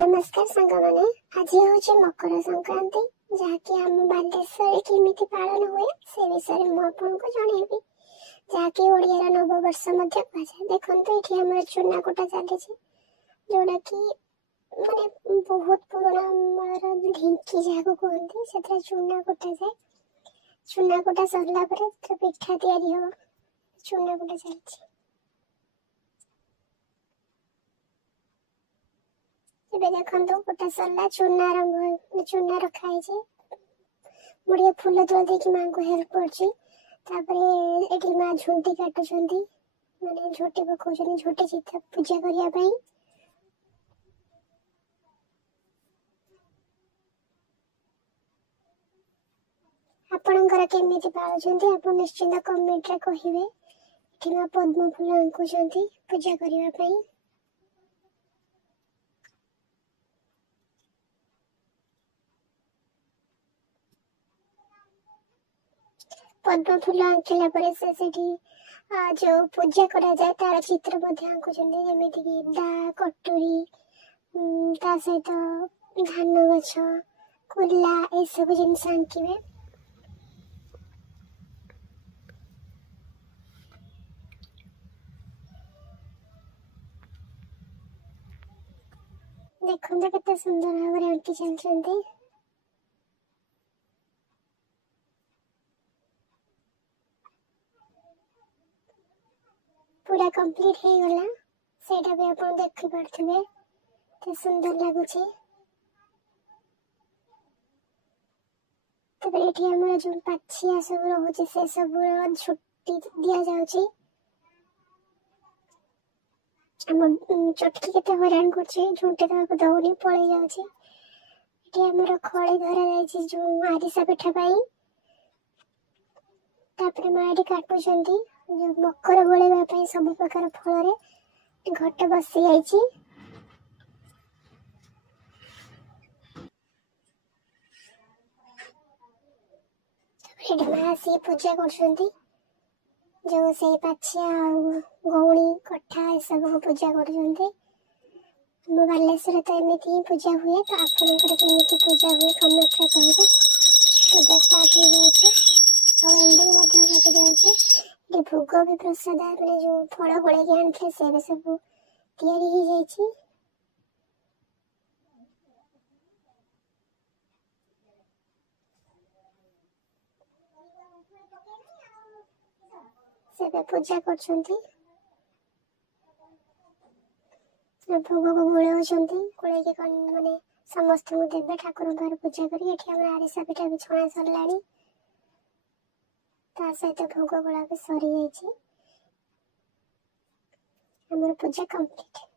नमस्कार सांग मैंने आज हूँ मकर संक्रांति जहाँकि आम बालेश्वर केमिति पालन हुए से विषय में आपको जनइबी जहाँकि ओडिया नववर्ष कहुए। देखो ये आम चूना कुटा चली जोड़ा कि माने बहुत पुराना ढिंकी जहाँ कहते से चूना कुटा जाए। चूना कुटा सरला पिठा तैयारी हम चूना कुटा चलती। देखो गोटे सरला चूना आरंभ चूना रखाई बढ़िया फूल तोड़ देकी माँ को हेल्प कर माँ झुंटी काटुंट माने झोटी पकाउछन झोटी चिता पूजा करने। आपणकर केमिति पालुछन्ति आप निश्चिंत कमेंट रे कहिबे। एठी माँ पद्म फूल आंकुछन्ति पूजा करने पई। पद्म फूल आंकिला परे से जो पूजा करा जाए तार चित्र आंकुचंदी जेमिति कि दा कटोरी ता सहित धान गछ कुला ए सब जिनिस आंकिबे। देखो केते सुंदर भाव आंकी चलचंदी। पूरा कंप्लीट हो गला सेटा भी आप देखि पारथिबे ते सुंदर लागुची। तबे एठी हमरा जो पाछिया सब रहउची से सब छुट्टी दिया जाउची। हम चटकी केते हैरान करची झुंटे तक दौड़ी पळै जाउची। एठी हमरा खळे धरा जायची जो आरिसा पिठा पाई तापरे माडी काटुचंदी जो मकर गोलेबा पाई सब प्रकार फल रे घट बसी जायची। माँ सी पूजा करछंती जो से पाछिया गौणी कठा ए सब को पूजा करछंती। हम बालेश्वर तो एमिति ही पूजा हुए तो आपनकर केमिति पूजा हुए कमेंट रे कहिबे। पूजा स्टार्ट हो जायछि और एंडिंग मध्ये होके जायछि। ये भोग भी प्रसाद माने जो फल गोले के आनथे से भी सब तैयारी हो जायछि। से पूजा करछंती भोग को गोलाउछंती गोले के माने समस्त को देबे ठाकुर घर पूजा करी। एठी हमरा आरिसा पिठा भी छणा सरलानी ता सहित भोग गोला भी सरी जायछि। हमर पूजा कंप्लीट।